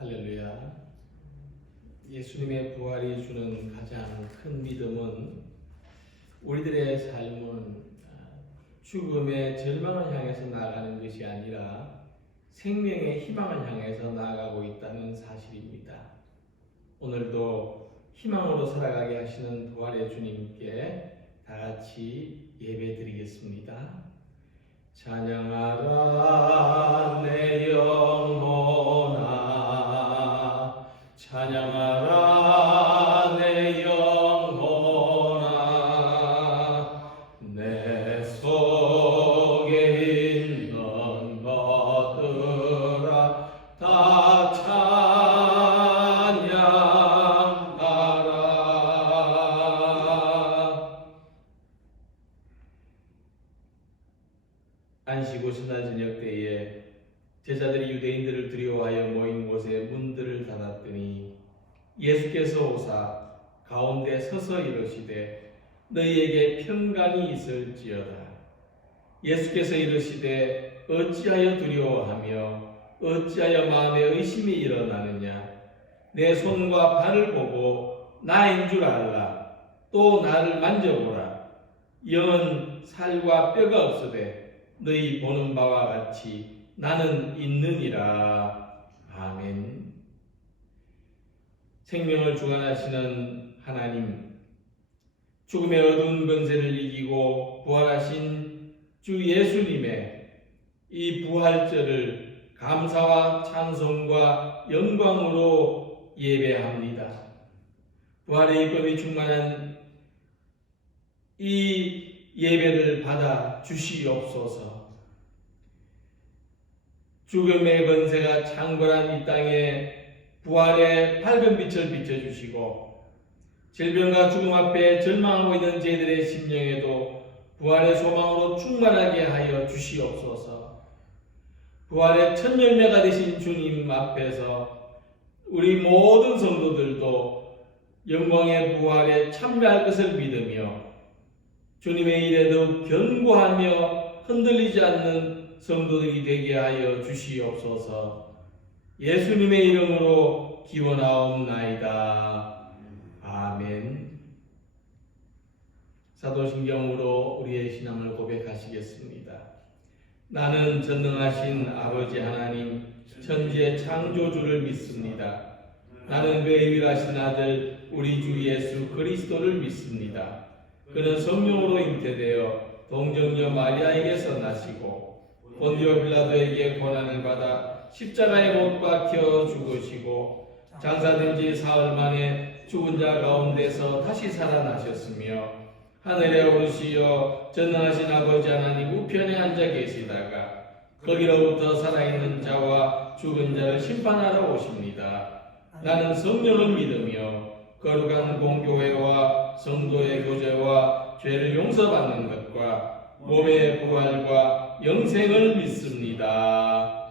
할렐루야. 예수님의 부활이 주는 가장 큰 믿음은 우리들의 삶은 죽음의 절망을 향해서 나아가는 것이 아니라 생명의 희망을 향해서 나아가고 있다는 사실입니다. 오늘도 희망으로 살아가게 하시는 부활의 주님께 다 같이 예배드리겠습니다. 찬양하라 내 영혼아, 찬양하라 내 영혼아, 내 속에 있는 것들아 다 찬양하라. 안식 후 첫날 저녁 때에 제자들이 유대인들을 두려워하여 모인 곳에 문들을 닫았더니 예수께서 오사 가운데 서서 이르시되 너희에게 평강이 있을지어다. 예수께서 이르시되 어찌하여 두려워하며 어찌하여 마음에 의심이 일어나느냐. 내 손과 발을 보고 나인 줄 알라. 또 나를 만져보라. 영은 살과 뼈가 없으되 너희 보는 바와 같이 나는 있느니라. 아멘. 생명을 주관하시는 하나님, 죽음의 어두운 권세를 이기고 부활하신 주 예수님의 이 부활절을 감사와 찬송과 영광으로 예배합니다. 부활의 기쁨이 충만한 이 예배를 받아 주시옵소서. 죽음의 권세가 창궐한 이 땅에 부활의 밝은 빛을 비춰주시고 질병과 죽음 앞에 절망하고 있는 저희들의 심령에도 부활의 소망으로 충만하게 하여 주시옵소서. 부활의 첫 열매가 되신 주님 앞에서 우리 모든 성도들도 영광의 부활에 참여할 것을 믿으며 주님의 일에 더욱 견고하며 흔들리지 않는 성도들이 되게 하여 주시옵소서. 예수님의 이름으로 기원하옵나이다. 아멘. 사도신경으로 우리의 신앙을 고백하시겠습니다. 나는 전능하신 아버지 하나님 천지의 창조주를 믿습니다. 나는 그의 유일하신 아들 우리 주 예수 그리스도를 믿습니다. 그는 성령으로 잉태되어 동정녀 마리아에게서 나시고 본디오 빌라도에게 고난을 받아 십자가에 못 박혀 죽으시고 장사된 지 사흘 만에 죽은 자 가운데서 다시 살아나셨으며 하늘에 오르시어 전능하신 아버지 하나님 우편에 앉아 계시다가 거기로부터 살아있는 자와 죽은 자를 심판하러 오십니다. 나는 성령을 믿으며 거룩한 공교회와 성도의 교제와 죄를 용서받는 것과 몸의 부활과 영생을 믿습니다.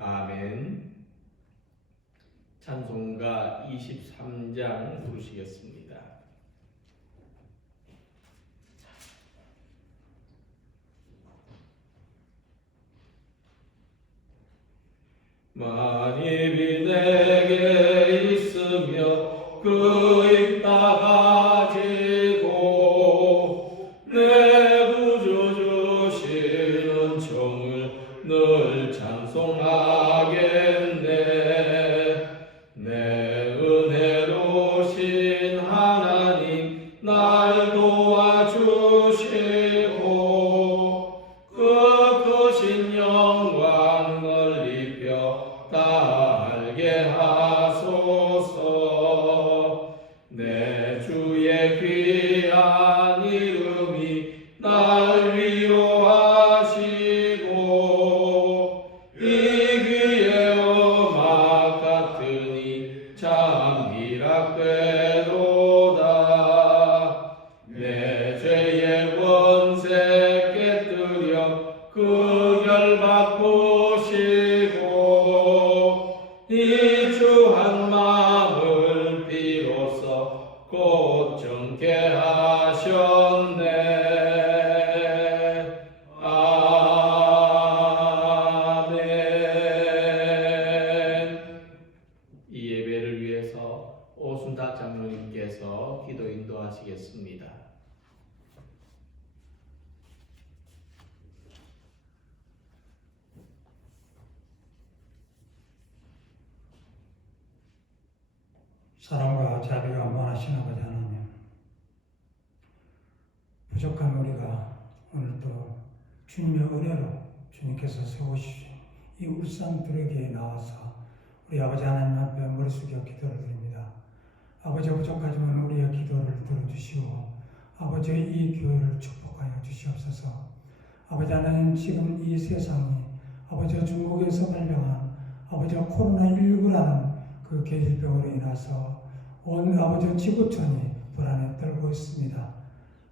아멘. 찬송가 23장 부르시겠습니다. 만입이 내게 있으며 그 있다 가지고 내 구주 주시는 종을 늘 찬송하겠네. 내 은혜로우신 하나님 날 도와주시고 그 크신 영광을 입혀 다 알게 하소서. 내 주의 귀한 이름이 날 위로하시고 이 귀의 음악 같으니 참 미락되도다. 내 죄의 권세 깨뜨려 그 결박하시고 이 주 한 마음을 비로소 곧 정케 하셨네. 아멘. 통해서 기도 인도하시겠습니다. 사랑과 자비가 많으신 아버지 하나님, 부족한 우리가 오늘도 주님의 은혜로 주님께서 세우시신 이 울산 두레기에 나와서 우리 아버지 하나님 앞에 머리 숙여 기도를 드립니다. 아버지, 부족하지만 우리의 기도를 들어주시고 아버지의 이 교회를 축복하여 주시옵소서. 아버지 하나님, 지금 이 세상이 아버지 중국에서 발병한 아버지 코로나19라는 그 계질병으로 인해서 온 아버지 지구촌이 불안에 떨고 있습니다.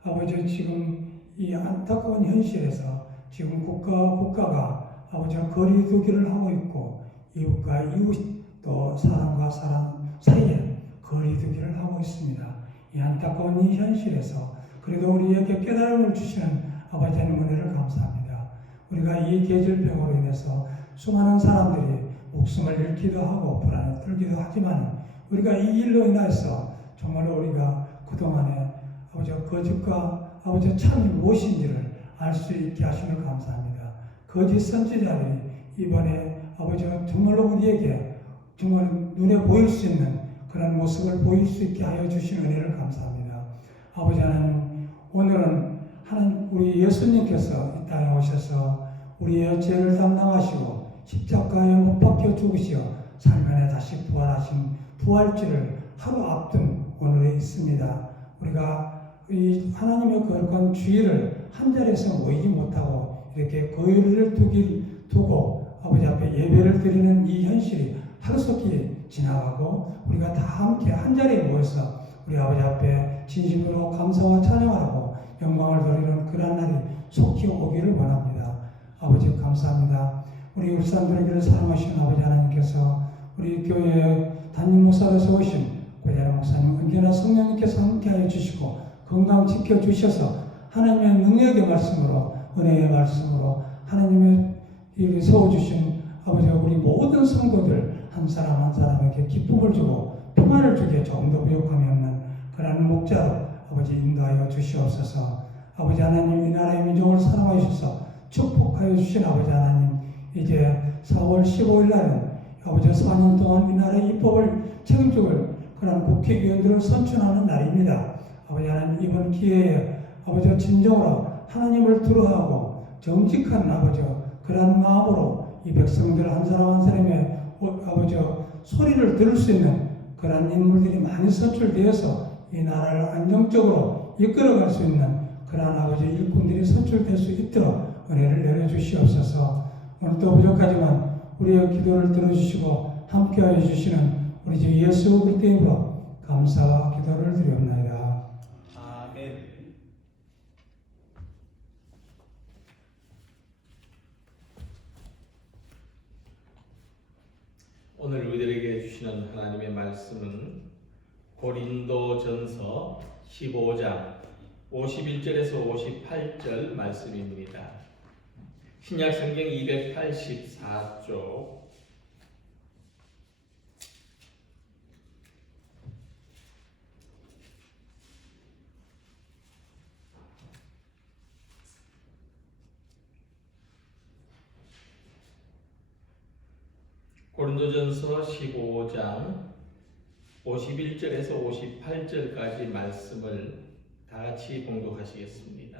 아버지, 지금 이 안타까운 현실에서 지금 국가가 아버지 거리두기를 하고 있고 이웃과 이웃 또 사람과 사람 사이에 거리두기를 하고 있습니다. 이 안타까운 이 현실에서 그래도 우리에게 깨달음을 주시는 아버지 하나님 은혜를 감사합니다. 우리가 이 계절병으로 인해서 수많은 사람들이 목숨을 잃기도 하고 불안에 떨기도 하지만 우리가 이 일로 인해서 정말로 우리가 그동안에 아버지 거짓과 아버지 참이 무엇인지를 알 수 있게 하시는 감사합니다. 거짓 선지자들이 이번에 아버지 정말로 우리에게 정말 눈에 보일 수 있는 그런 모습을 보일 수 있게 하여 주신 은혜를 감사합니다. 아버지 하나님, 오늘은 하나님 우리 예수님께서 이 땅에 오셔서 우리의 죄를 담당하시고 십자가에 못 박혀 죽으시어 살면에 다시 부활하신 부활주를 하루 앞둔 오늘에 있습니다. 우리가 이 하나님의 거룩한 주일을 한 자리에서 모이지 못하고 이렇게 거리를 두고 아버지 앞에 예배를 드리는 이 현실이 하루속히 지나가고 우리가 다 함께 한 자리에 모여서 우리 아버지 앞에 진심으로 감사와 찬양하고 영광을 돌리는 그런 날이 속히 오기를 원합니다. 아버지 감사합니다. 우리 울산도레기를 사랑하시는 아버지 하나님께서 우리 교회에 담임 목사로 세우신 고자라 목사님 언제나 성령님께서 함께하여 주시고 건강 지켜주셔서 하나님의 능력의 말씀으로 은혜의 말씀으로 하나님의 이렇게 세워주신 아버지 우리 모든 성도들 한 사람 한 사람에게 기쁨을 주고 평안을 주기에 조금 더 부족함이 없는 그런 목자로 아버지 인도하여 주시옵소서. 아버지 하나님, 이 나라의 민족을 사랑하여 주셔서 축복하여 주신 아버지 하나님, 이제 4월 15일 날은 아버지 4년 동안 이 나라의 입법을 책임질 그런 국회의원들을 선출하는 날입니다. 아버지 하나님, 이번 기회에 아버지 진정으로 하나님을 두려워하고 정직한 아버지 그런 마음으로 이 백성들 한 사람 한 사람의 아버지 소리를 들을 수 있는 그런 인물들이 많이 선출되어서 이 나라를 안정적으로 이끌어갈 수 있는 그런 아버지 일꾼들이 선출될 수 있도록 은혜를 내려주시옵소서. 오늘도 부족하지만 우리의 기도를 들어주시고 함께하여 주시는 우리 주 예수 그리스도의 이름으로 감사와 기도를 드리옵나이다. 아멘. 오늘 우리들에게 주시는 하나님의 말씀은 고린도전서 15장 51절에서 58절 말씀입니다. 신약성경 284쪽 고린도전서 15장 51절에서 58절까지 말씀을 다 같이 봉독하시겠습니다.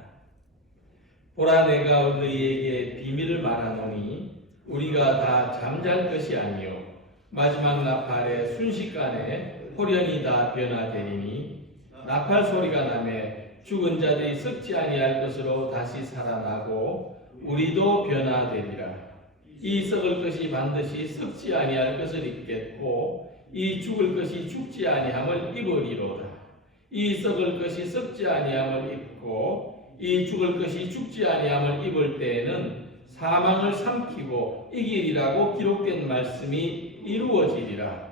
보라, 내가 너희에게 비밀을 말하노니 우리가 다 잠잘 것이 아니요 마지막 나팔의 순식간에 호련히 다 변화되리니 나팔 소리가 나매 죽은 자들이 썩지 아니할 것으로 다시 살아나고 우리도 변화되리라. 이 썩을 것이 반드시 썩지 아니할 것을 입겠고 이 죽을 것이 죽지 아니함을 입으리로다. 이 썩을 것이 썩지 아니함을 입고 이 죽을 것이 죽지 아니함을 입을 때에는 사망을 삼키고 이기리라고 기록된 말씀이 이루어지리라.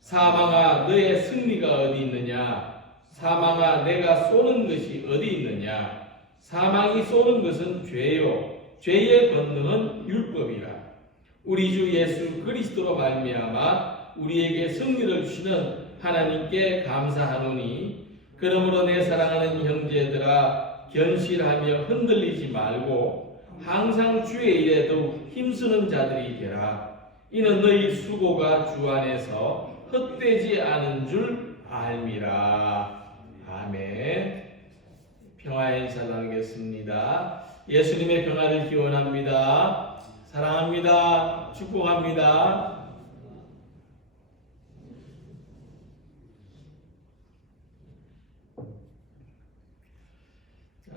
사망아, 너의 승리가 어디 있느냐? 사망아, 내가 쏘는 것이 어디 있느냐? 사망이 쏘는 것은 죄요 죄의 권능은 율법이라. 우리 주 예수 그리스도로 말미암아 우리에게 승리를 주시는 하나님께 감사하노니 그러므로 내 사랑하는 형제들아 견실하며 흔들리지 말고 항상 주의 일에 더욱 힘쓰는 자들이 되라. 이는 너희 수고가 주 안에서 헛되지 않은 줄 알미라. 아멘. 평화의 인사 나누겠습니다. 예수님의 평화를 기원합니다. 사랑합니다. 축복합니다.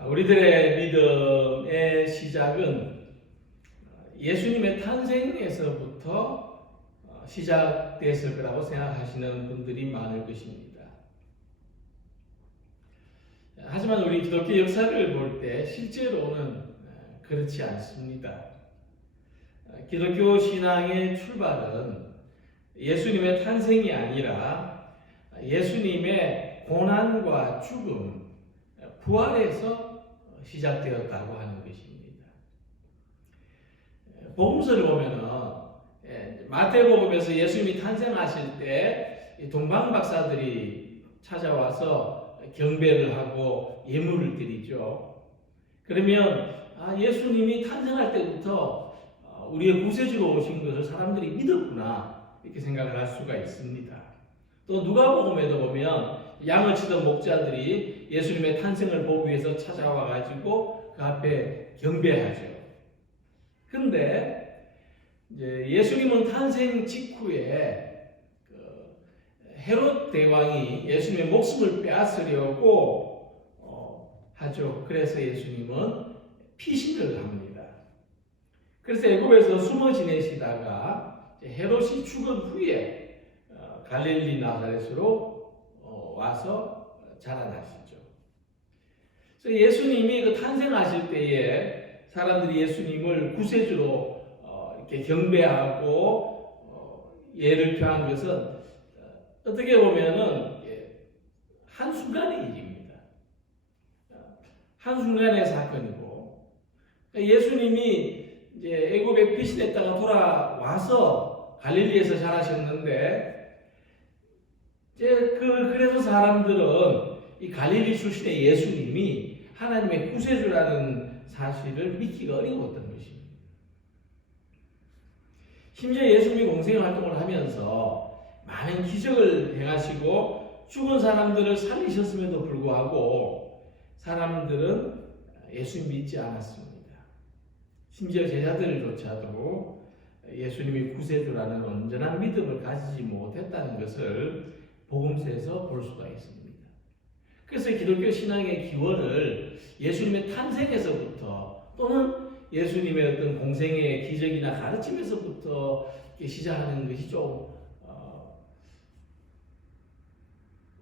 우리들의 믿음의 시작은 예수님의 탄생에서부터 시작됐을 거라고 생각하시는 분들이 많을 것입니다. 하지만 우리 기독교 역사를 볼 때 실제로는 그렇지 않습니다. 기독교 신앙의 출발은 예수님의 탄생이 아니라 예수님의 고난과 죽음, 부활에서 시작되었다고 하는 것입니다. 복음서를 보면은 마태복음에서 예수님이 탄생하실 때 동방 박사들이 찾아와서 경배를 하고 예물을 드리죠. 그러면 예수님이 탄생할 때부터 우리의 구세주로 오신 것을 사람들이 믿었구나 이렇게 생각을 할 수가 있습니다. 또 누가복음에도 보면 양을 치던 목자들이 예수님의 탄생을 보기 위해서 찾아와 가지고 그 앞에 경배하죠. 근데 이제 예수님은 탄생 직후에 헤롯 대왕이 예수님의 목숨을 빼앗으려고 하죠. 그래서 예수님은 피신을 합니다. 그래서 애굽에서 숨어 지내시다가 헤롯이 죽은 후에 갈릴리 나사렛으로 와서 자라나시죠. 그래서 예수님이 그 탄생하실 때에 사람들이 예수님을 구세주로 이렇게 경배하고 예를 표한 것은 어떻게 보면은 한순간의 일입니다. 한순간의 사건이고 예수님이 이제 애굽에 피신했다가 돌아와서 갈릴리에서 자라셨는데 그래서 사람들은 이 갈릴리 출신의 예수님이 하나님의 구세주라는 사실을 믿기가 어려웠던 것입니다. 심지어 예수님이 공생 활동을 하면서 많은 기적을 행하시고 죽은 사람들을 살리셨음에도 불구하고 사람들은 예수님 믿지 않았습니다. 심지어 제자들조차도 예수님이 구세주라는 온전한 믿음을 가지지 못했다는 것을 복음서에서 볼 수가 있습니다. 그래서 기독교 신앙의 기원을 예수님의 탄생에서부터 또는 예수님의 어떤 공생의 기적이나 가르침에서부터 시작하는 것이 좀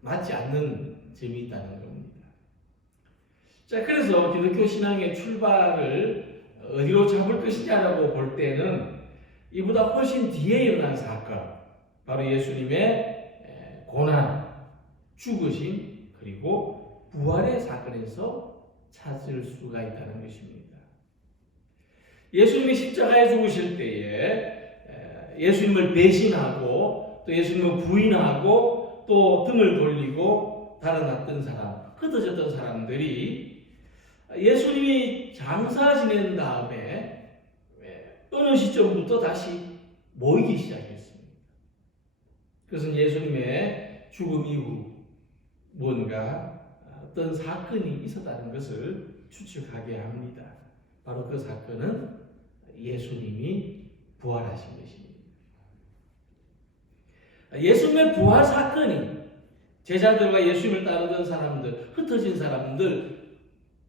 맞지 않는 점이 있다는 겁니다. 자, 그래서 기독교 신앙의 출발을 어디로 잡을 것이냐라고 볼 때는 이보다 훨씬 뒤에 일어난 사건, 바로 예수님의 고난, 죽으심, 그리고 부활의 사건에서 찾을 수가 있다는 것입니다. 예수님이 십자가에 죽으실 때에 예수님을 배신하고 또 예수님을 부인하고 또 등을 돌리고 달아났던 사람, 흩어졌던 사람들이 예수님이 장사 지낸 다음에 어느 시점부터 다시 모이기 시작했습니다. 그것은 예수님의 죽음 이후 뭔가 어떤 사건이 있었다는 것을 추측하게 합니다. 바로 그 사건은 예수님이 부활하신 것입니다. 예수님의 부활 사건이 제자들과 예수님을 따르던 사람들, 흩어진 사람들,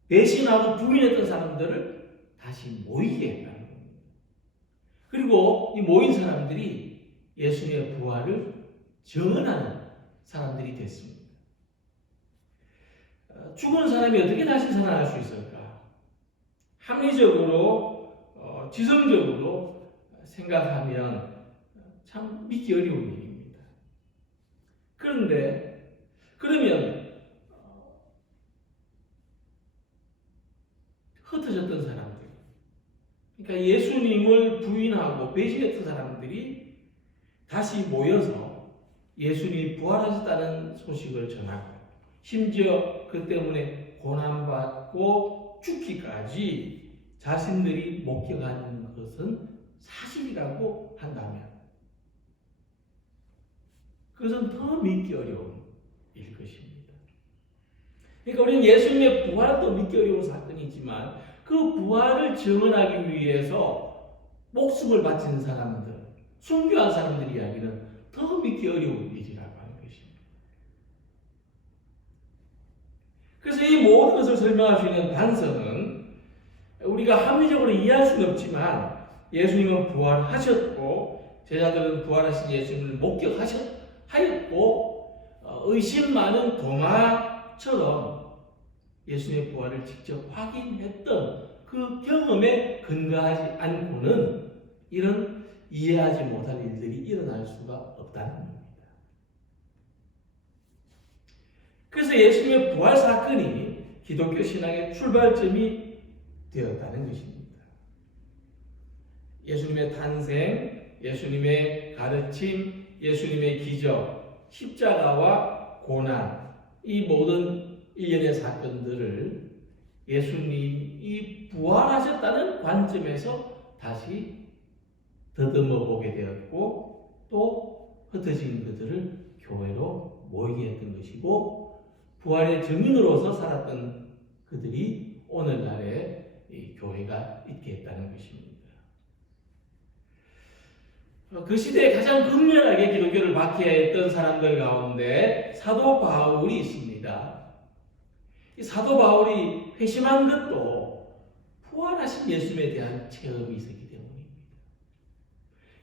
배신하고 부인했던 사람들을 다시 모이게 했다는 겁니다. 그리고 이 모인 사람들이 예수님의 부활을 증언하는 사람들이 됐습니다. 죽은 사람이 어떻게 다시 살아날 수 있을까? 합리적으로, 지성적으로 생각하면 참 믿기 어려운 일입니다. 그런데 그러면 흩어졌던 사람들, 그러니까 예수님을 부인하고 배신했던 사람들이 다시 모여서 예수님이 부활하셨다는 소식을 전하고 심지어 그 때문에 고난받고 죽기까지 자신들이 목격하는 것은 사실이라고 한다면 그것은 더 믿기 어려운 일 것입니다. 그러니까 우리는 예수님의 부활도 믿기 어려운 사건이지만 그 부활을 증언하기 위해서 목숨을 바친 사람들, 순교한 사람들 이야기는 더 믿기 어려운 일이라고 하는 것입니다. 그래서 이 모든 것을 설명할 수 있는 단서는 우리가 합리적으로 이해할 수는 없지만 예수님은 부활하셨고 제자들은 부활하신 예수님을 목격하였고 의심 많은 도마처럼 예수님의 부활을 직접 확인했던 그 경험에 근거하지 않고는 이런 이해하지 못할 일들이 일어날 수가 없다는 겁니다. 그래서 예수님의 부활 사건이 기독교 신앙의 출발점이 되었다는 것입니다. 예수님의 탄생, 예수님의 가르침, 예수님의 기적, 십자가와 고난, 이 모든 일련의 사건들을 예수님이 부활하셨다는 관점에서 다시 더듬어 보게 되었고 또 흩어진 그들을 교회로 모이게 했던 것이고 부활의 증인으로서 살았던 그들이 오늘날에 이 교회가 있게 했다는 것입니다. 그 시대에 가장 극렬하게 기독교를 박해했던 사람들 가운데 사도 바울이 있습니다. 이 사도 바울이 회심한 것도 부활하신 예수님에 대한 체험이 있었기 때문입니다.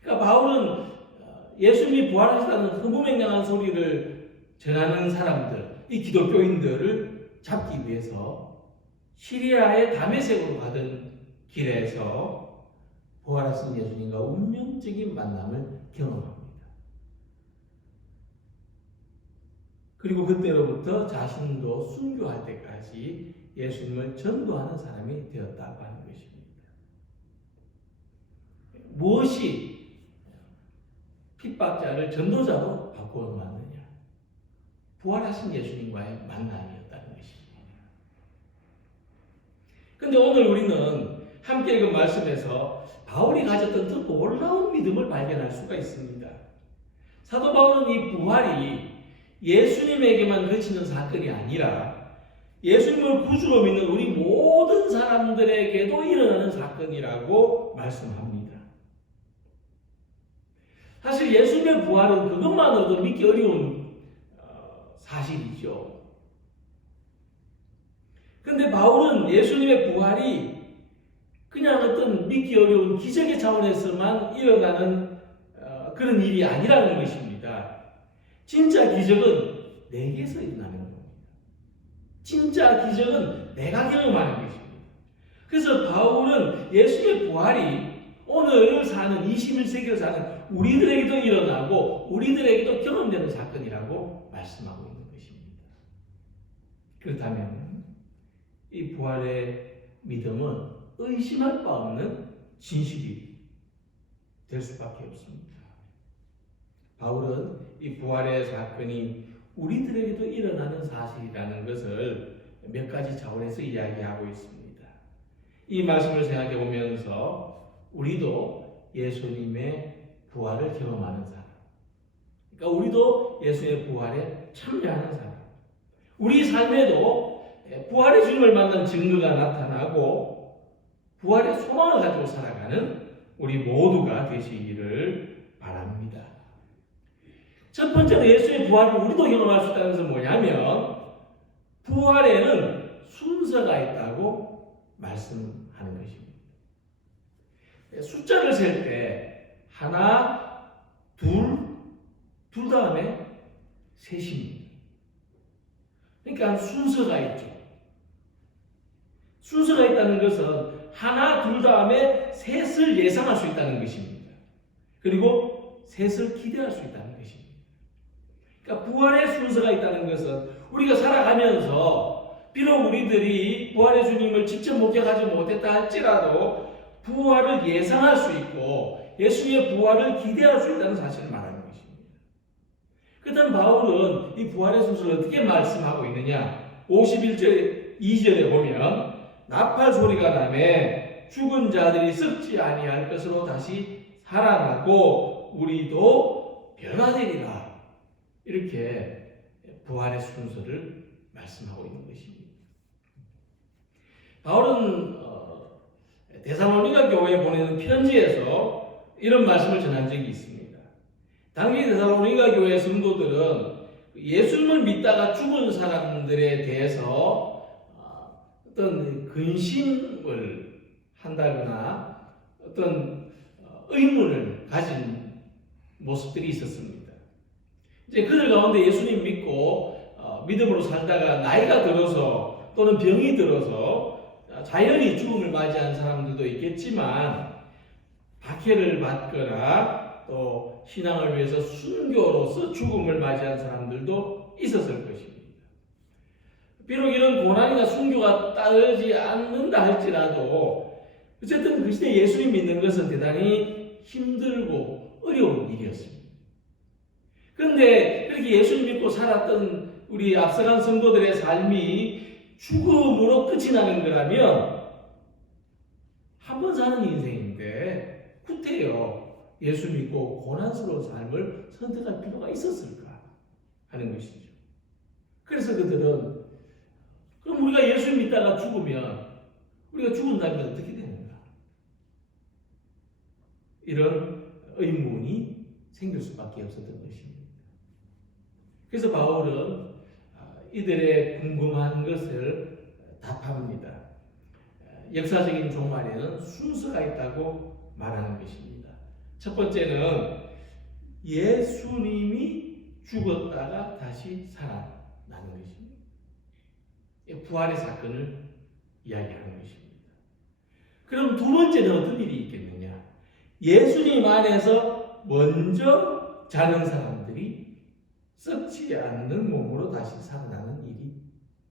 그러니까 바울은 예수님이 부활하셨다는 허무맹랑한 소리를 전하는 사람들, 이 기독교인들을 잡기 위해서 시리아의 다메섹으로 가던 길에서 부활하신 예수님과 운명적인 만남을 경험합니다. 그리고 그때로부터 자신도 순교할 때까지 예수님을 전도하는 사람이 되었다고 하는 것입니다. 무엇이 핍박자를 전도자로 바꾸어 놓았느냐? 부활하신 예수님과의 만남이었다는 것입니다. 그런데 오늘 우리는 함께 읽은 말씀에서 바울이 가졌던 더 놀라운 믿음을 발견할 수가 있습니다. 사도 바울은 이 부활이 예수님에게만 그치는 사건이 아니라 예수님을 구주로 믿는 우리 모든 사람들에게도 일어나는 사건이라고 말씀합니다. 사실 예수님의 부활은 그것만으로도 믿기 어려운 사실이죠. 그런데 바울은 예수님의 부활이 그냥 어떤 믿기 어려운 기적의 차원에서만 일어나는 그런 일이 아니라는 것입니다. 진짜 기적은 내게서 일어나는 겁니다. 진짜 기적은 내가 경험하는 것입니다. 그래서 바울은 예수의 부활이 오늘 사는 21세기를 사는 우리들에게도 일어나고 우리들에게도 경험되는 사건이라고 말씀하고 있는 것입니다. 그렇다면 이 부활의 믿음은 의심할 바 없는 진실이 될 수밖에 없습니다. 바울은 이 부활의 사건이 우리들에게도 일어나는 사실이라는 것을 몇 가지 차원에서 이야기하고 있습니다. 이 말씀을 생각해 보면서 우리도 예수님의 부활을 경험하는 사람, 그러니까 우리도 예수의 부활에 참여하는 사람, 우리 삶에도 부활의 주님을 만난 증거가 나타나고 부활의 소망을 가지고 살아가는 우리 모두가 되시기를 바랍니다. 첫 번째로 예수의 부활을 우리도 경험할 수 있다는 것은 뭐냐면 부활에는 순서가 있다고 말씀하는 것입니다. 숫자를 셀 때 하나, 둘 다음에 셋입니다. 그러니까 순서가 있죠. 순서가 있다는 것은 하나, 둘 다음에 셋을 예상할 수 있다는 것입니다. 그리고 셋을 기대할 수 있다는 것입니다. 그러니까 부활의 순서가 있다는 것은 우리가 살아가면서 비록 우리들이 부활의 주님을 직접 목격하지 못했다 할지라도 부활을 예상할 수 있고 예수의 부활을 기대할 수 있다는 사실을 말하는 것입니다. 그렇다면 그러면 바울은 이 부활의 순서를 어떻게 말씀하고 있느냐? 51절 2절에 보면 나팔 소리가 나매 죽은 자들이 썩지 아니할 것으로 다시 살아나고 우리도 변화되리라. 이렇게 부활의 순서를 말씀하고 있는 것입니다. 바울은 데살로니가 교회에 보내는 편지에서 이런 말씀을 전한 적이 있습니다. 당시 데살로니가 교회 성도들은 예수님을 믿다가 죽은 사람들에 대해서 어떤 근심을 한다거나 어떤 의문을 가진 모습들이 있었습니다. 이제 그들 가운데 예수님 믿고 믿음으로 살다가 나이가 들어서 또는 병이 들어서 자연히 죽음을 맞이한 사람들도 있겠지만 박해를 받거나 또 신앙을 위해서 순교로서 죽음을 맞이한 사람들도 있었을 것입니다. 비록 이런 고난이나 순교가 따르지 않는다 할지라도 어쨌든 그 시대에 예수님 믿는 것은 대단히 힘들고 어려운 일이었습니다. 그런데 그렇게 예수님 믿고 살았던 우리 앞서간 성도들의 삶이 죽음으로 끝이 나는 거라면 한 번 사는 인생인데 후퇴요. 예수 믿고 고난스러운 삶을 선택할 필요가 있었을까 하는 것이죠. 그래서 그들은 그럼 우리가 예수 믿다가 죽으면 우리가 죽은 다음에 어떻게 되는가? 이런 의문이 생길 수밖에 없었던 것입니다. 그래서 바울은 이들의 궁금한 것을 답합니다. 역사적인 종말에는 순서가 있다고 말하는 것입니다. 첫 번째는 예수님이 죽었다가 다시 살아나는 것입니다. 부활의 사건을 이야기하는 것입니다. 그럼 두 번째는 어떤 일이 있겠느냐? 예수님 안에서 먼저 자는 사람들이 썩지 않는 몸으로 다시 살아나는 일이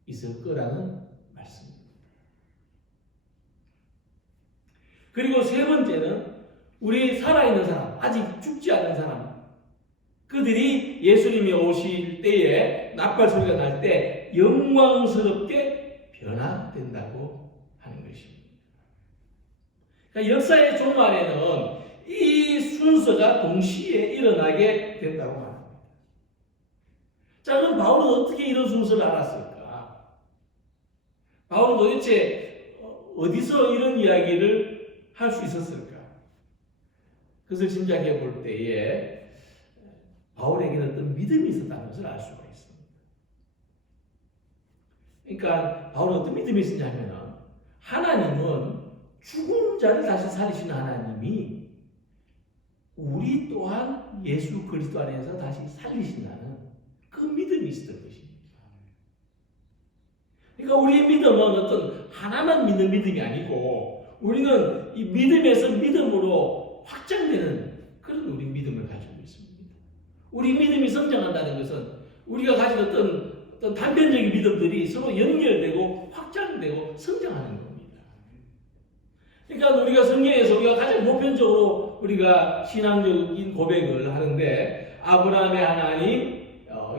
있을 거라는 말씀입니다. 그리고 세 번째는 우리 살아있는 사람, 아직 죽지 않은 사람, 그들이 예수님이 오실 때에 나팔 소리가 날 때 영광스럽게 변화된다고 하는 것입니다. 그러니까 역사의 종말에는 이 순서가 동시에 일어나게 된다고 합니다. 자, 그럼 바울은 어떻게 이런 순서를 알았을까? 바울은 도대체 어디서 이런 이야기를 할 수 있었을까? 그것을 짐작해 볼 때에 바울에게는 어떤 믿음이 있었다는 것을 알 수가 있습니다. 그러니까 바울은 어떤 믿음이 있었냐면 하나님은 죽은 자를 다시 살리시는 하나님이 우리 또한 예수 그리스도 안에서 다시 살리신다는 그 믿음이 있었던 것입니다. 그러니까 우리의 믿음은 어떤 하나만 믿는 믿음이 아니고 우리는 이 믿음에서 믿음으로 확장되는 그런 우리 믿음을 가지고 있습니다. 우리 믿음이 성장한다는 것은 우리가 가진 어떤 단편적인 믿음들이 서로 연결되고 확장되고 성장하는 겁니다. 그러니까 우리가 성경에서 우리가 가장 보편적으로 우리가 신앙적인 고백을 하는데 아브라함의 하나님,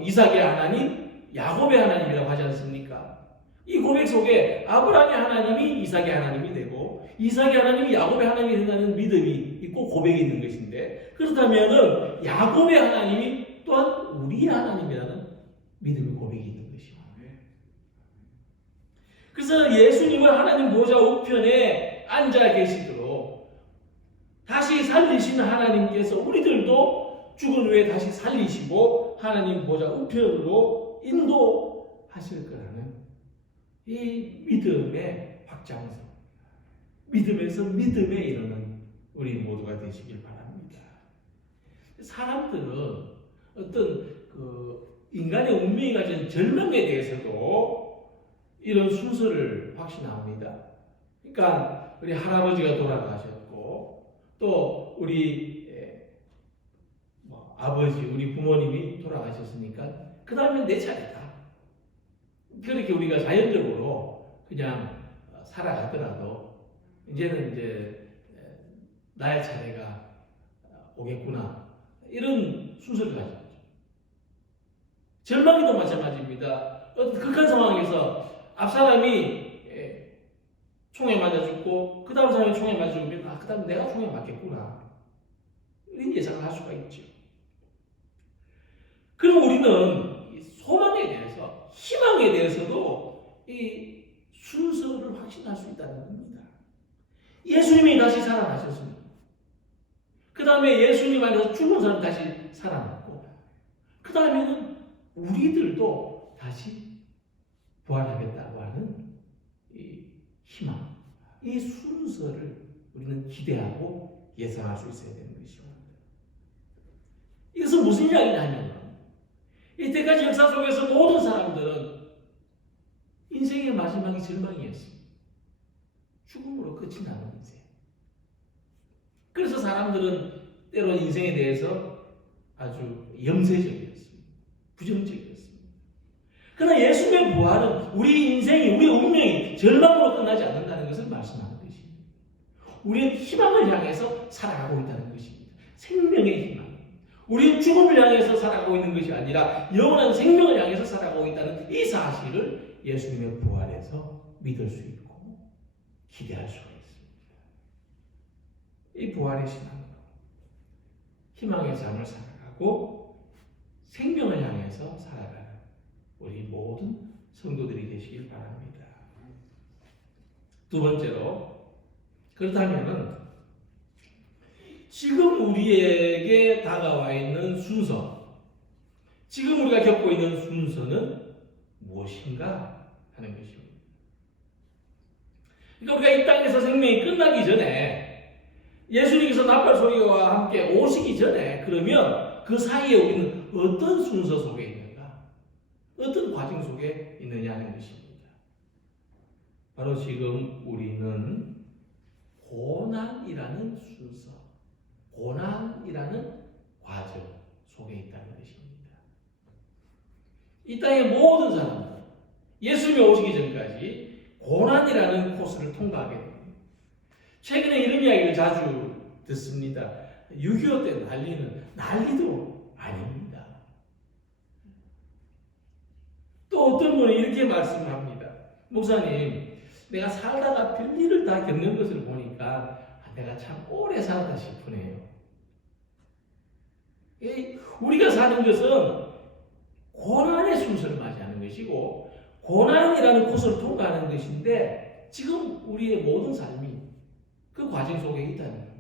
이삭의 하나님, 야곱의 하나님이라고 하지 않습니까? 이 고백 속에 아브라함의 하나님이 이삭의 하나님이 되고 이삭의 하나님이 야곱의 하나님이 된다는 믿음이 있고 고백이 있는 것인데 그렇다면 야곱의 하나님이 또한 우리의 하나님이라는 믿음의 고백이 있는 것입니다. 그래서 예수님을 하나님 보좌 우편에 앉아 계시도록 다시 살리신 하나님께서 우리들도 죽은 후에 다시 살리시고 하나님 보좌 우편으로 인도하실 거라는 이 믿음의 확장성, 믿음에서 믿음에 이르는 우리 모두가 되시길 바랍니다. 사람들은 어떤 인간의 운명이 가진 절망에 대해서도 이런 순서를 확신합니다. 그러니까 우리 할아버지가 돌아가셨고 또 우리 아버지, 우리 부모님이 돌아가셨으니까 그 다음에 내 차례다. 그렇게 우리가 자연적으로 그냥 살아가더라도 이제는 이제 나의 차례가 오겠구나 이런 순서를 가지고 있죠. 절망이도 마찬가지입니다. 어떤 극한 상황에서 앞 사람이 총에 맞아 죽고 그 다음 사람이 총에 맞아 죽으면 그 다음 내가 총에 맞겠구나, 이런 예상을 할 수가 있죠. 그럼 우리는 이 소망에 대해서, 희망에 대해서도 이 순서를 확신할 수 있다는 겁니다. 예수님이 다시 살아나셨습니다. 그 다음에 예수님 안에서 죽은 사람 다시 살아났고, 그 다음에는 우리들도 다시 부활하겠다고 하는 이 희망, 이 순서를 우리는 기대하고 예상할 수 있어야 되는 것이죠. 이것은 무슨 이야기냐면, 이때까지 역사 속에서 모든 사람들은 인생의 마지막이 절망이었습니다. 죽음으로 끝이 나는 인생. 그래서 사람들은 때로 인생에 대해서 아주 염세적이었습니다. 부정적이었습니다. 그러나 예수님의 부활은 우리 인생이, 우리 운명이 절망으로 끝나지 않는다는 것을 말씀하는 것입니다. 우리는 희망을 향해서 살아가고 있다는 것입니다. 생명의 희망. 우리는 죽음을 향해서 살아가고 있는 것이 아니라 영원한 생명을 향해서 살아가고 있다는 이 사실을 예수님의 부활에서 믿을 수 있고 기대할 수가 있습니다. 이 부활의 신앙으로 희망의 삶을 살아가고 생명을 향해서 살아가는 우리 모든 성도들이 되시길 바랍니다. 두 번째로, 그렇다면은 지금 우리에게 다가와 있는 순서, 지금 우리가 겪고 있는 순서는 무엇인가 하는 것입니다. 그러니까 우리가 이 땅에서 생명이 끝나기 전에, 예수님께서 나팔 소리와 함께 오시기 전에, 그러면 그 사이에 우리는 어떤 순서 속에 있는가, 어떤 과정 속에 있느냐 하는 것입니다. 바로 지금 우리는 고난이라는 순서, 고난이라는 과정 속에 있다는 것입니다. 이 땅의 모든 사람들, 예수님이 오시기 전까지 고난이라는 코스를 통과하게 됩니다. 최근에 이런 이야기를 자주 듣습니다. 6.25 때 난리는 난리도 아닙니다. 또 어떤 분은 이렇게 말씀을 합니다. 목사님, 내가 살다가 별일을 다 겪는 것을 보니까 내가 참 오래 살았다 싶으네요. 우리가 사는 것은 고난의 순서를 맞이하는 것이고 고난이라는 코스를 통과하는 것인데, 지금 우리의 모든 삶이 그 과정 속에 있다는 겁니다.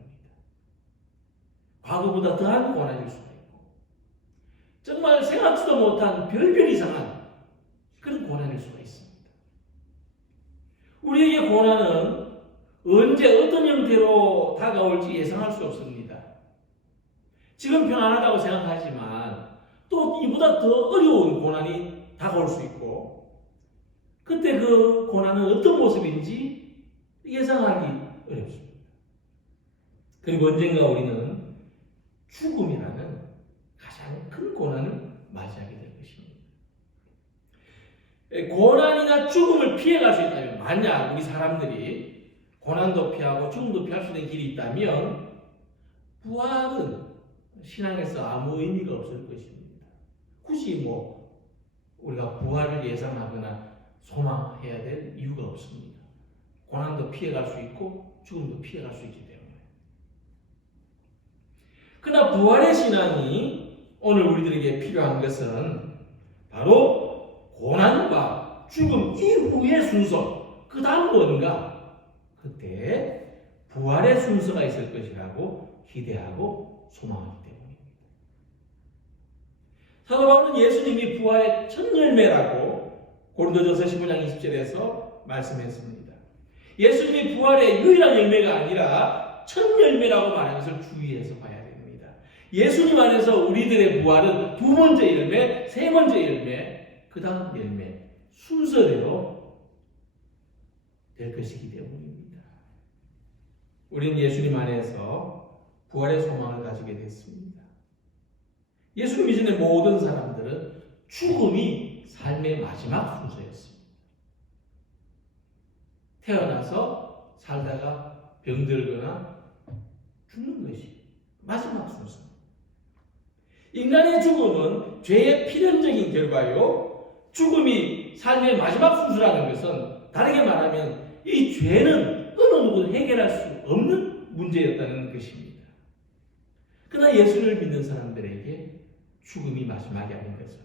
과거보다 더한 고난일 수가 있고, 정말 생각지도 못한 별별 이상한 그런 고난일 수가 있습니다. 우리에게 고난은 언제 어떤 형태로 다가올지 예상할 수 없습니다. 지금 편안하다고 생각하지만 또 이보다 더 어려운 고난이 다가올 수 있고, 그때 그 고난은 어떤 모습인지 예상하기 어렵습니다. 그리고 언젠가 우리는 죽음이라는 가장 큰 고난을 맞이하게 될 것입니다. 고난이나 죽음을 피해갈 수 있다면, 만약 우리 사람들이 고난도 피하고 죽음도 피할 수 있는 길이 있다면, 부활은 신앙에서 아무 의미가 없을 것입니다. 굳이 우리가 부활을 예상하거나 소망해야 될 이유가 없습니다. 고난도 피해갈 수 있고 죽음도 피해갈 수 있기 때문에. 그러나 부활의 신앙이 오늘 우리들에게 필요한 것은 바로 고난과 죽음 이후의 순서, 그 다음 뭔가, 그때 부활의 순서가 있을 것이라고 기대하고 소망하기 때문입니다. 사도 바울은 예수님이 부활의 첫 열매라고 고린도전서 15장 20절에서 말씀했습니다. 예수님이 부활의 유일한 열매가 아니라 첫 열매라고 말하는 것을 주의해서 봐야 됩니다. 예수님 안에서 우리들의 부활은 두 번째 열매, 세 번째 열매, 그 다음 열매, 순서대로 될 것이기 때문입니다. 우리는 예수님 안에서 부활의 소망을 가지게 됐습니다. 예수님 이전의 모든 사람들은 죽음이 삶의 마지막 순서였습니다. 태어나서 살다가 병들거나 죽는 것이 마지막 순서. 인간의 죽음은 죄의 필연적인 결과요. 죽음이 삶의 마지막 순서라는 것은 다르게 말하면 이 죄는 어느 누구도 해결할 수 없는 문제였다는 것입니다. 그러나 예수를 믿는 사람들에게 죽음이 마지막이 아닌 것은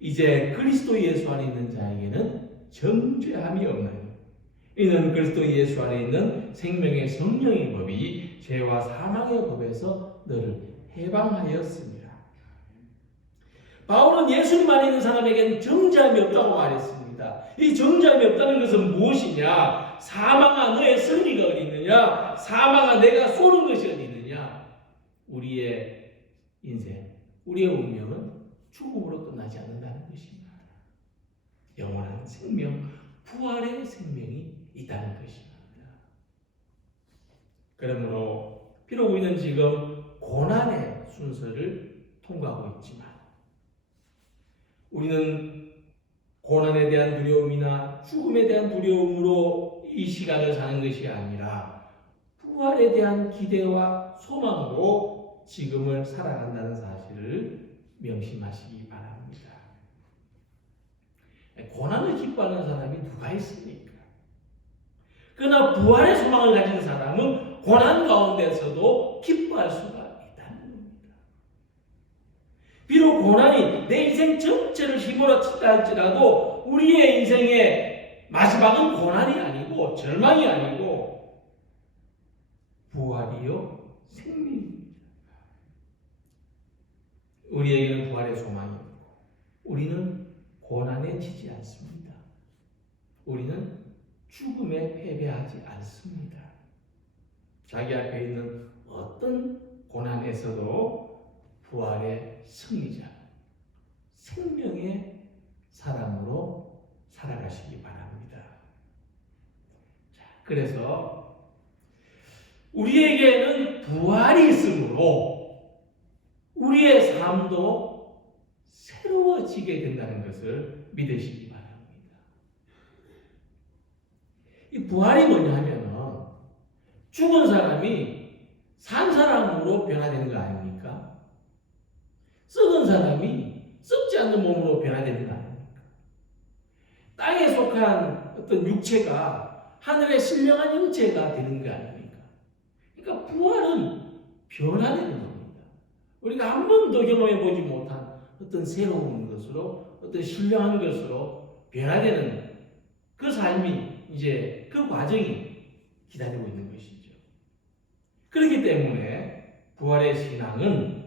이제 그리스도 예수 안에 있는 자에게는 정죄함이 없나니 이는 그리스도 예수 안에 있는 생명의 성령의 법이 죄와 사망의 법에서 너를 해방하였습니다. 바울은 예수님 안에 있는 사람에게는 정죄함이 없다고 말했습니다. 이 정죄함이 없다는 것은 무엇이냐? 사망아 너의 승리가 어디 있느냐? 사망아 내가 쏘는 것이 어디 있느냐? 우리의 인생, 우리의 운명은 죽음으로 끝나지 않는다는 것입니다. 영원한 생명, 부활의 생명이 있다는 것입니다. 그러므로 비록 우리는 지금 고난의 순서를 통과하고 있지만 우리는 고난에 대한 두려움이나 죽음에 대한 두려움으로 이 시간을 사는 것이 아니라 부활에 대한 기대와 소망으로 지금을 살아간다는 사실을 명심하시기 바랍니다. 고난을 기뻐하는 사람이 누가 있습니까? 그러나 부활의 소망을 가진 사람은 고난 가운데서도 기뻐할 수가 있다는 겁니다. 비록 고난이 내 인생 전체를 휘몰아친다 할지라도 우리의 인생의 마지막은 고난이 아니고 절망이 아니고 부활이요 생명입니다. 우리에게는 부활의 소망이 있고 우리는 고난에 지지 않습니다. 우리는 죽음에 패배하지 않습니다. 자기 앞에 있는 어떤 고난에서도 부활의 승리자, 생명의 사람으로 살아가시기 바랍니다. 자, 그래서 우리에게는 부활이 있으므로 우리의 삶도 새로워지게 된다는 것을 믿으시기 바랍니다. 이 부활이 뭐냐 하면은 죽은 사람이 산 사람으로 변화되는 거 아닙니까? 썩은 사람이 썩지 않는 몸으로 변화되는 거 아닙니까? 땅에 속한 어떤 육체가 하늘의 신령한 형체가 되는 거 아닙니까? 그러니까 부활은 변화되는 겁니다. 우리가 한 번도 경험해 보지 못한 어떤 새로운 것으로 어떤 신령한 것으로 변화되는 그 삶이 이제 그 과정이 기다리고 있는 것이죠. 그렇기 때문에 부활의 신앙은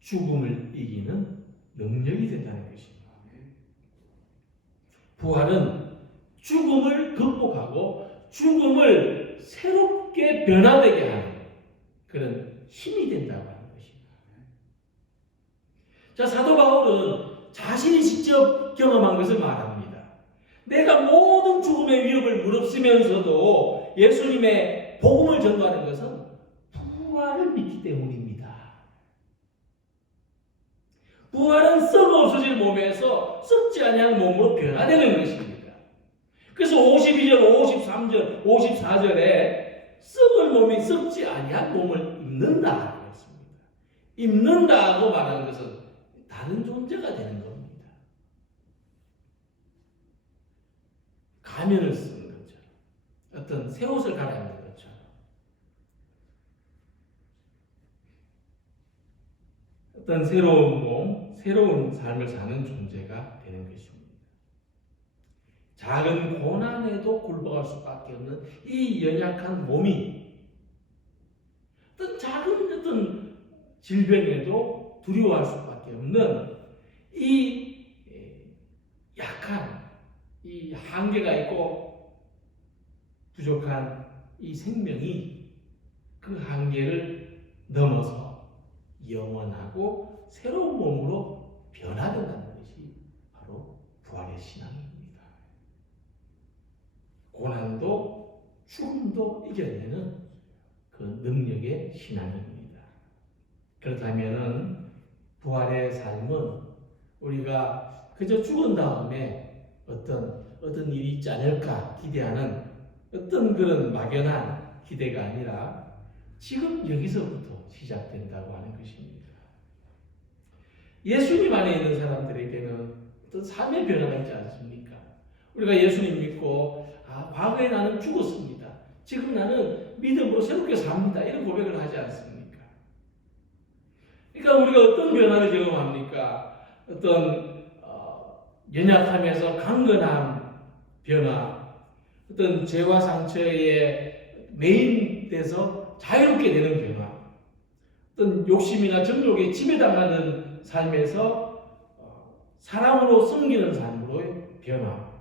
죽음을 이기는 능력이 된다는 것입니다. 부활은 죽음을 극복하고 죽음을 새롭게 변화되게 하는 그런 힘이 된다고 하는 것입니다. 자, 사도 바울은 자신이 직접 경험한 것을 말합니다. 내가 모든 죽음의 위협을 무릅쓰면서도 예수님의 복음을 전도하는 것은 부활을 믿기 때문입니다. 부활은 썩어 없어질 몸에서 썩지 아니한 몸으로 변화되는 것입니다. 그래서 52절, 53절, 54절에 썩을 몸이 썩지 아니한 몸을 입는다 그랬습니다. 입는다고 말하는 것은 다른 존재가 되는 겁니다. 가면을 쓰는 것처럼 어떤 새 옷을 갈아입는 것처럼 어떤 새로운 몸, 새로운 삶을 사는 존재가 되는 것입니다. 작은 고난에도 굴복할 수밖에 없는 이 연약한 몸이 어떤 작은 어떤 질병에도 두려워할 수밖에 없는 이 약한 이 한계가 있고 부족한 이 생명이 그 한계를 넘어서 영원하고 새로운 몸으로 변화된다는 것이 바로 부활의 신앙입니다. 고난도 죽음도 이겨내는 그 능력의 신앙입니다. 그렇다면 부활의 삶은 우리가 그저 죽은 다음에 어떤 일이 있지 않을까 기대하는 어떤 그런 막연한 기대가 아니라 지금 여기서부터 시작된다고 하는 것입니다. 예수님 안에 있는 사람들에게는 어떤 삶의 변화가 있지 않습니까? 우리가 예수님 믿고 과거에 나는 죽었습니다. 지금 나는 믿음으로 새롭게 삽니다. 이런 고백을 하지 않습니까? 그러니까 우리가 어떤 변화를 경험합니까? 어떤 연약함에서 강건함 변화, 어떤 죄와 상처에 매인돼서 자유롭게 되는 변화, 어떤 욕심이나 정욕에 지배당하는 삶에서 사랑으로 섬기는 삶으로의 변화,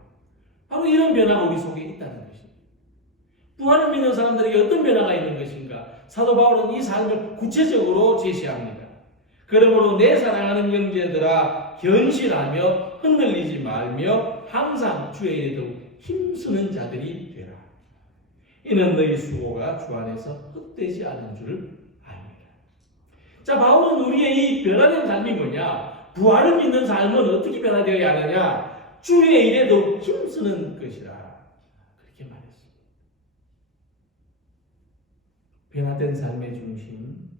바로 이런 변화가 우리 속에 있다는 것입니다. 부활을 믿는 사람들에게 어떤 변화가 있는 것인가? 사도 바울은 이 삶을 구체적으로 제시합니다. 그러므로 내 사랑하는 형제들아 견실하며 흔들리지 말며 항상 주의 일에 더욱 힘쓰는 자들이 되라. 이는 너희 수고가 주 안에서 헛되지 않은 줄을 압니다. 자, 바울은 우리의 이 변화된 삶이 뭐냐? 부활을 믿는 삶은 어떻게 변화되어야 하느냐? 주의 일에 더욱 힘쓰는 것이라. 그렇게 말했습니다. 변화된 삶의 중심,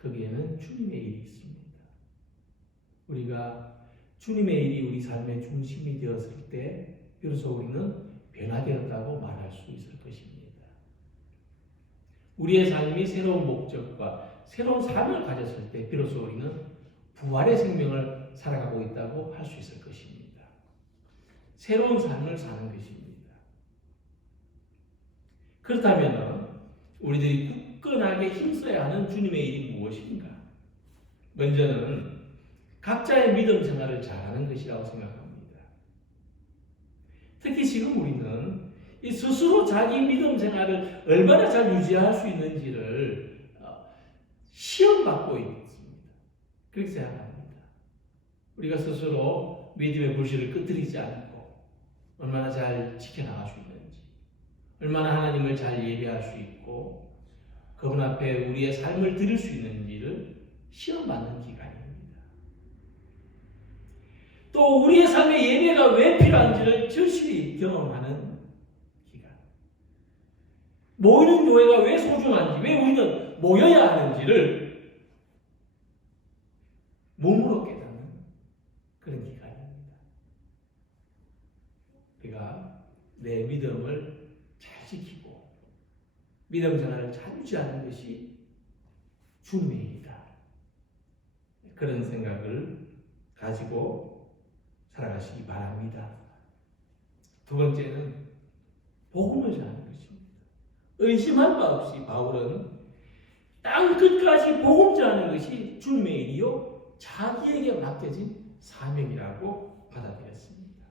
거기에는 주님의 일이 있습니다. 우리가 주님의 일이 우리 삶의 중심이 되었을 때 비로소 우리는 변화되었다고 말할 수 있을 것입니다. 우리의 삶이 새로운 목적과 새로운 삶을 가졌을 때 비로소 우리는 부활의 생명을 살아가고 있다고 할 수 있을 것입니다. 새로운 삶을 사는 것입니다. 그렇다면 우리들이 굳건하게 힘써야 하는 주님의 일이 무엇인가? 먼저는 각자의 믿음 생활을 잘하는 것이라고 생각합니다. 특히 지금 우리는 이 스스로 자기 믿음 생활을 얼마나 잘 유지할 수 있는지를 시험받고 있습니다. 그렇게 생각합니다. 우리가 스스로 믿음의 불씨를 끄트리지 않고 얼마나 잘 지켜나갈 수 있는지, 얼마나 하나님을 잘 예배할 수 있고 그분 앞에 우리의 삶을 드릴 수 있는지를 시험받는 기간입니다. 또 우리의 삶에 예배가 왜 필요한지를 절실히 경험하는 기간. 모이는 교회가 왜 소중한지, 왜 우리는 모여야 하는지를 몸으로 깨닫는 그런 기간입니다. 우리가 내 믿음을 잘 지키고 믿음 생활을 잘 유지하는 것이 주님의 일이다. 그런 생각을 가지고 살아가시기 바랍니다. 두 번째는 복음을 전하는 것입니다. 의심할 바 없이 바울은 땅 끝까지 복음 전하는 것이 주님의 일이요 자기에게 맡겨진 사명이라고 받아들였습니다.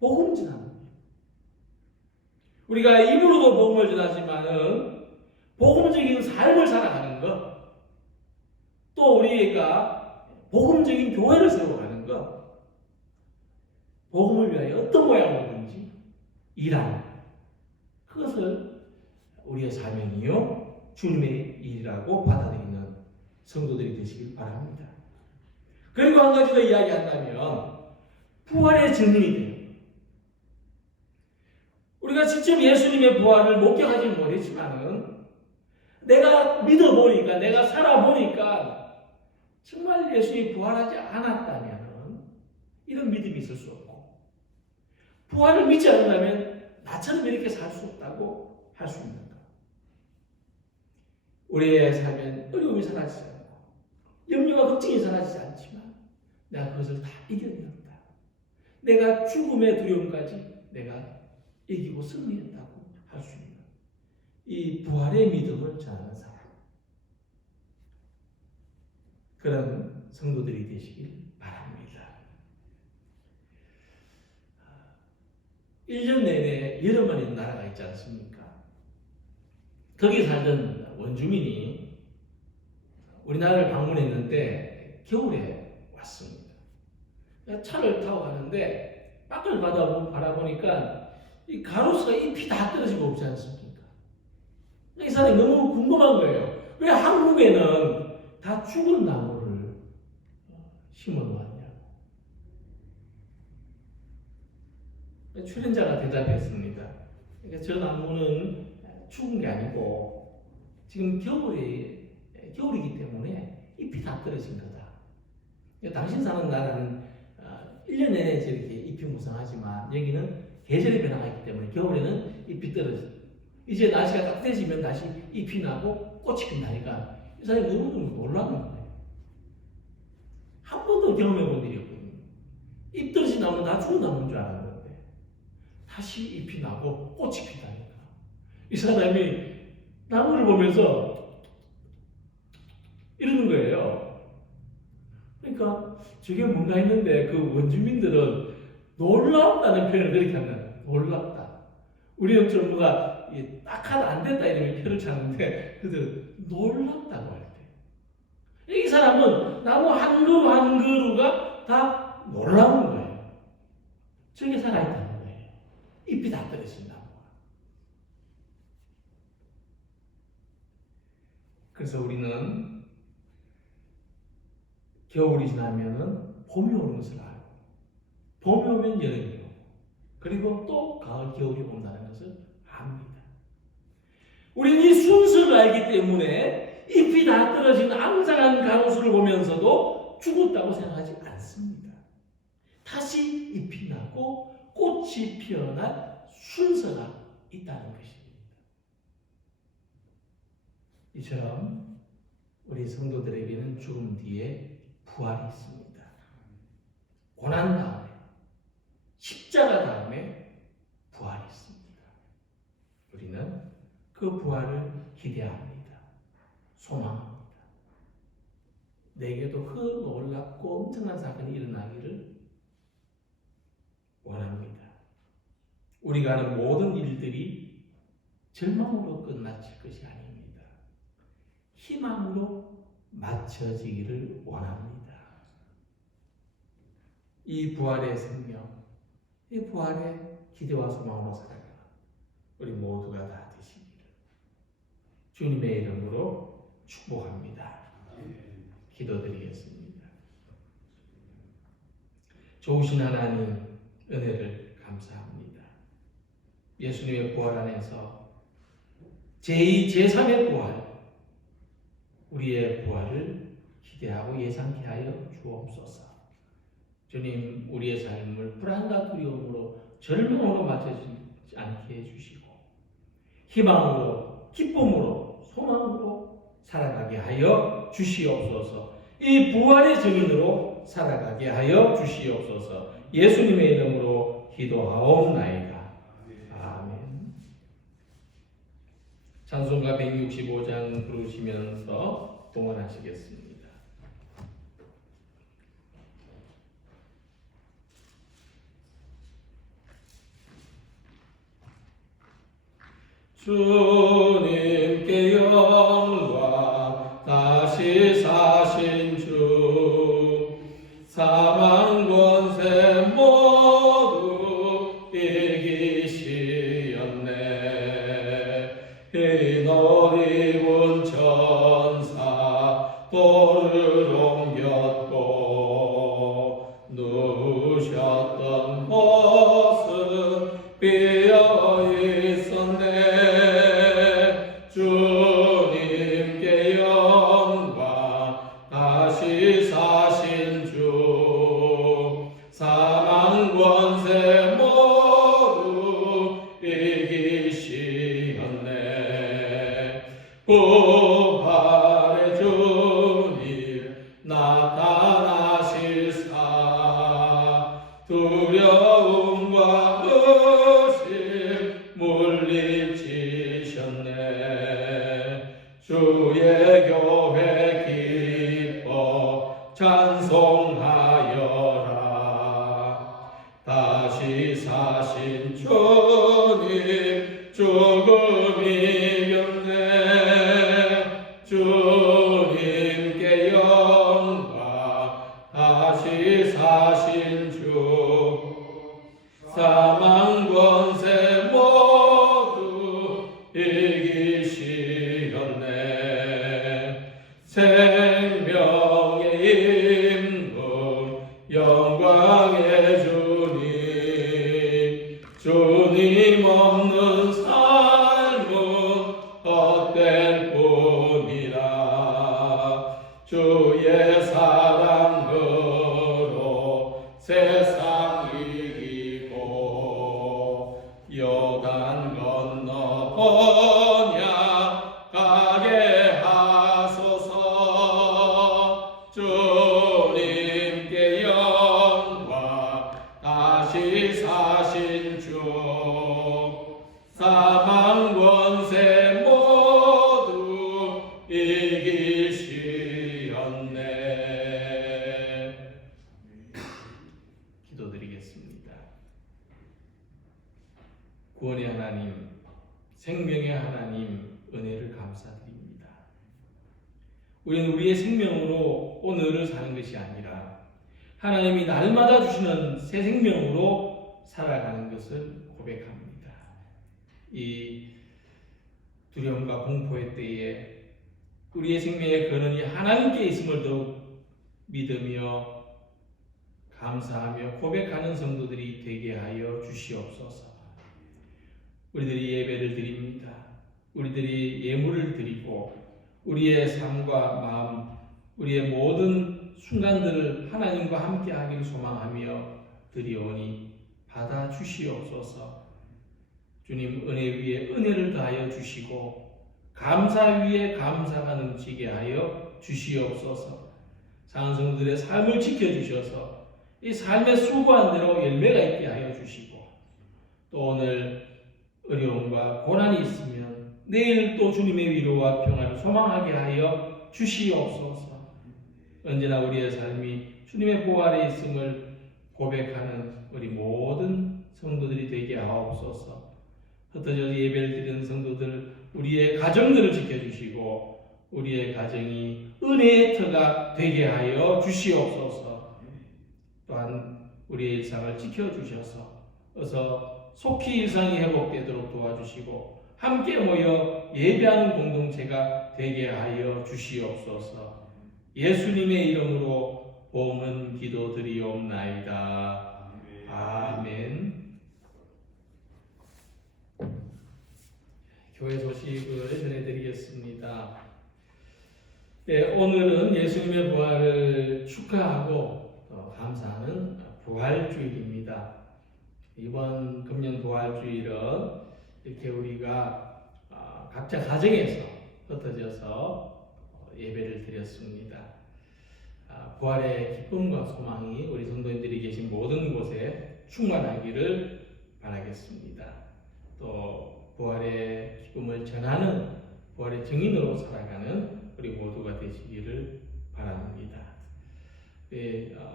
복음 전하는 것. 우리가 입으로도 복음을 전하지만은 복음적인 삶을 살아가는 것, 또 우리가 복음적인 교회를 세워가는 것, 복음을 위하여 어떤 모양으로든지 일하는 그것을 우리의 사명이요 주님의 일이라고 받아들이는 성도들이 되시길 바랍니다. 그리고 한 가지 더 이야기한다면 부활의 증인이 돼요. 우리가 직접 예수님의 부활을 목격하지는 못했지만은 내가 믿어보니까, 내가 살아보니까 정말 예수님이 부활하지 않았다면 이런 믿음이 있을 수 없고, 부활을 믿지 않는다면 나처럼 이렇게 살 수 없다고 할 수 있는가? 우리의 삶엔 어려움이 사라지지 않고 염려와 걱정이 사라지지 않지만 내가 그것을 다 이겨냈다. 내가 죽음의 두려움까지 내가 이기고 승리했다고 할 수 있는 이 부활의 믿음을 전하는 사람, 그런 성도들이 되시길 바랍니다. 1년 내내 여름만 있는 나라가 있지 않습니까? 거기 살던 원주민이 우리나라를 방문했는데 겨울에 왔습니다. 차를 타고 가는데 밖을 바라보니까 이 가로수가 잎이 다 떨어지고 없지 않습니까? 이 사람이 너무 궁금한 거예요. 왜 한국에는 다 죽은 나무를 심어 놓았냐고. 출연자가 대답했습니다. 그러니까 저 나무는 죽은 게 아니고 지금 겨울이기 때문에 잎이 다 떨어진 거다. 당신 사는 나라는 1년 내내 저렇게 잎이 무성하지만 여기는 계절의 변화가 있기 때문에 겨울에는 잎이 떨어져. 이제 날씨가 따뜻해지면 다시 잎이 나고 꽃이 핀다니까 이 사람이 너무 놀라는 거예요. 한 번도 경험해 본 일이 없거든요. 잎 떨어진 나무는 다 죽은 나무인 줄 알았는데 다시 잎이 나고 꽃이 핀다니까. 이 사람이 나무를 보면서 이러는 거예요. 그러니까 저게 뭔가 했는데 그 원주민들은 놀랍다는 표현을 그렇게 한다. 놀랍다. 우리는 좀 뭐가 딱하다 안 됐다 이러면 혀를 차는데 그들은 놀랍다고 할 때. 이 사람은 나무 한 그루 한 그루가 다 놀라운 거예요. 저게 살아있다는 거예요. 잎이 다 떨어진 나무가. 그래서 우리는 겨울이 지나면은 봄이 오는 것을 알고, 봄이 오면 여름이 오고, 그리고 또 가을, 겨울이 온다는 것을 압니다. 우리는 이 순서를 알기 때문에 잎이 다 떨어진 앙상한 가로수를 보면서도 죽었다고 생각하지 않습니다. 다시 잎이 나고 꽃이 피어날 순서가 있다는 것입니다. 이처럼 우리 성도들에게는 죽음 뒤에 부활이 있습니다. 고난 다음에, 십자가 다음에 부활이 있습니다. 우리는 그 부활을 기대합니다. 소망합니다. 내게도 그 놀랍고 엄청난 사건이 일어나기를 원합니다. 우리가 하는 모든 일들이 절망으로 끝마칠 것이 아닙니다. 희망으로 맞춰지기를 원합니다. 이 부활의 생명, 이 부활의 기대와 소망으로 살아가 우리 모두가 다 되시기를 주님의 이름으로 축복합니다. 기도드리겠습니다. 좋으신 하나님 은혜를 감사합니다. 예수님의 부활 안에서 제2, 제3의 부활, 우리의 부활을 기대하고 예상케 하여 주옵소서. 주님, 우리의 삶을 불안과 두려움으로 절망으로 맞춰지지 않게 해주시고 희망으로, 기쁨으로, 소망으로 살아가게 하여 주시옵소서. 이 부활의 증인으로 살아가게 하여 주시옵소서. 예수님의 이름으로 기도하옵나이다. 아멘. 찬송가 165장 부르시면서 동원하시겠습니다. 주님께 영광, 다시 사신 주, 사망 권세 모두 이기시었네. 흰 옷 입은 천사 돌을 옮겼고 누우셨던 곳은 비어 있었네. 주님께 영광, 다시 사신 주, 사망 권세 모두 이기시었네. 부활의 주님 나타나시사 두려움과 의심 물리치셨네. 주의 교회 기뻐 찬송하여라. 다시 사신 주님 죽음 이겼네. 주님께 영광, 다시 사신 주, 사망 권세 모두 이기시었네. 생명의 임금 영광의 주님, 주님 없는 삶 주님께 영광. 다시 사신 주 사망 권세 모두 이기시었네. 기도드리겠습니다. 구원의 하나님, 생명의 하나님, 은혜를 감사드립니다. 우리는 우리의 생명으로 오늘을 사는 것이 아니라 하나님이 날마다 주시는 새 생명으로 살아가는 것을 고백합니다. 이 두려움과 공포의 때에 우리의 생명의 근원이 하나님께 있음을 더욱 믿으며 감사하며 고백하는 성도들이 되게 하여 주시옵소서. 우리들이 예배를 드립니다. 우리들이 예물을 드리고 우리의 삶과 마음, 우리의 모든 순간들을 하나님과 함께 하기를 소망하며 드리오니 받아 주시옵소서. 주님, 은혜 위에 은혜를 더하여 주시고 감사 위에 감사가 넘치게 하여 주시옵소서. 상성들의 삶을 지켜주셔서 이 삶의 수고한 대로 열매가 있게 하여 주시고, 또 오늘 어려움과 고난이 있으면 내일 또 주님의 위로와 평안을 소망하게 하여 주시옵소서. 언제나 우리의 삶이 주님의 보호 아래 있음을 고백하는 우리 모든 성도들이 되게 하옵소서. 흩어져서 예배를 드리는 성도들, 우리의 가정들을 지켜주시고 우리의 가정이 은혜의 터가 되게 하여 주시옵소서. 또한 우리의 일상을 지켜주셔서 어서 속히 일상이 회복되도록 도와주시고 함께 모여 예배하는 공동체가 되게 하여 주시옵소서. 예수님의 이름으로 봉헌 기도드리옵나이다. 아멘. 교회 소식을 전해드리겠습니다. 오늘은 예수님의 부활을 축하하고 감사하는 부활주일입니다. 이번 금년 부활주일은 이렇게 우리가 각자 가정에서 흩어져서 예배를 드렸습니다. 부활의 기쁨과 소망이 우리 성도님들이 계신 모든 곳에 충만하기를 바라겠습니다. 또 부활의 기쁨을 전하는 부활의 증인으로 살아가는 우리 모두가 되시기를 바랍니다.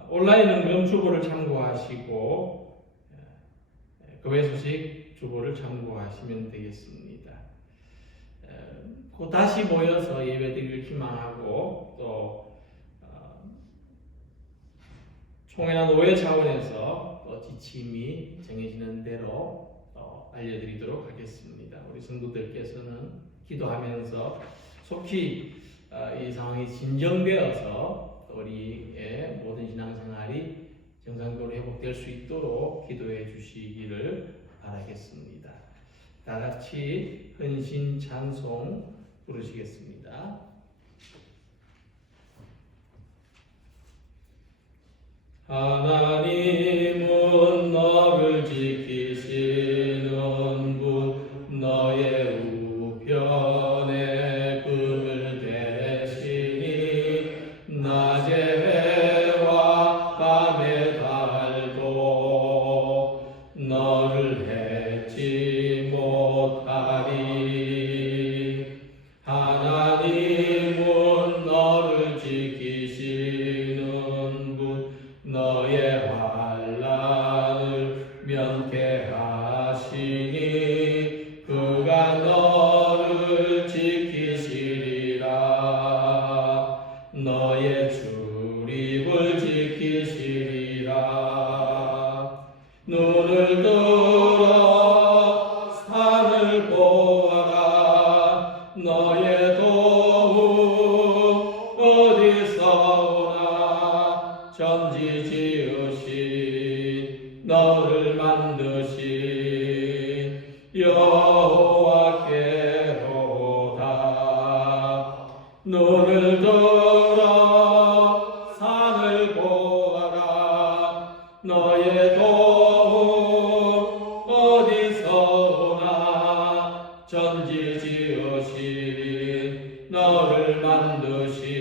온라인 응급 주보를 참고하시고 교회 소식 주보를 참고하시면 되겠습니다. 곧 다시 모여서 예배드리기를 희망하고 또 총회나 노회 차원에서 또 지침이 정해지는 대로 알려드리도록 하겠습니다. 우리 성도들께서는 기도하면서 속히 이 상황이 진정되어서 우리의 모든 신앙생활이 정상적으로 회복될 수 있도록 기도해 주시기를 바라겠습니다. 다 같이 헌신 찬송 부르시겠습니다. 하나님은 너를 지키시는 분, 너의 우편에 금을 대시니 낮에 해와 밤에 달도 너를 해치 못하리. 하나님은 너를 지키시는 분, 너의 환난을 면케하시니 그가 너를 지키시리라. 너의 출입을 지키시리라. 눈을 들어 산을 보아라. 너의 도움 어디서 오나. 전지 지으신 너를 만드신 여호와께로다. 눈을 들어 산을 보아라. 너의 도움 어디서 오나. 전지 지으신 너를 만드신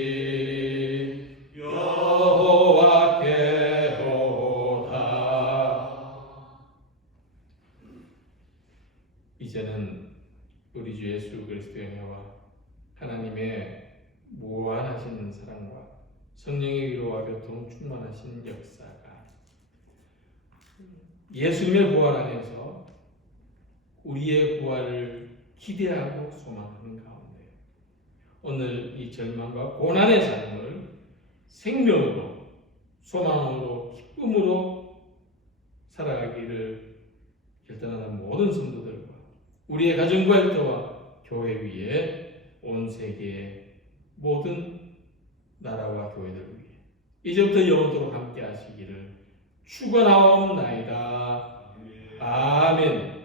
기도와 교통 충만하신 역사가 예수님의 부활 안에서 우리의 부활을 기대하고 소망하는 가운데 오늘 이 절망과 고난의 삶을 생명으로 소망으로 기쁨으로 살아가기를 결단하는 모든 성도들과 우리의 가정과 일터와 교회 위에 온 세계의 모든 나라와 교회들을 위해 이제부터 영원토록 함께 하시기를 축원하옵나이다. 아멘.